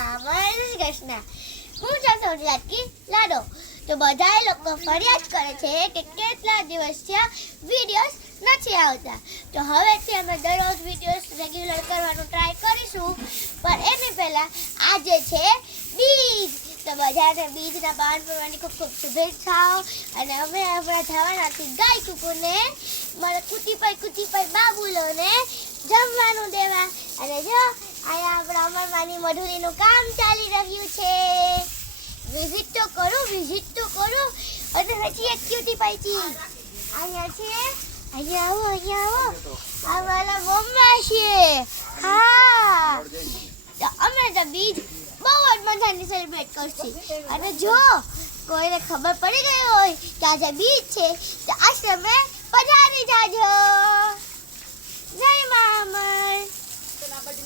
કૃષ્ણ. હું છું યાદકી લાડો. તો બધા લોકો ફરિયાદ કરે છે કે કેટલા દિવસ થયા વિડીયોઝ નથી આવતા. તો હવેથી અમે દરરોજ વિડીયોઝ રેગ્યુલર કરવાનું ટ્રાય કરીશું. પણ એની પહેલાં આજે છે બીજ. તો બધાને બીજના પાવન પર્વની ખૂબ ખૂબ શુભેચ્છાઓ. અને અમે હમણાં જવાના છીએ ગાય કુકુને મારા કુટીપાઈ બાબુલોને જમવાનું દેવા. અને જો અહીંયા આપણા અમરમાની મધુરીનું કામ ચાલી રહ્યું છે. વિઝિટ તો કરું. અને હજી એક ક્યુટીપાઈ છે અહીંયા છે. અહીંયા આવો. આ મારા મમ્મા છે. હા, તો અમે તો બીજ બહુ જ મજાની સેલિબ્રેટ કરશું. અને જો કોઈને ખબર પડી ગઈ હોય કે આજે બીજ છે તો આશ્રમે પધારી જાજો. જય મા અમર.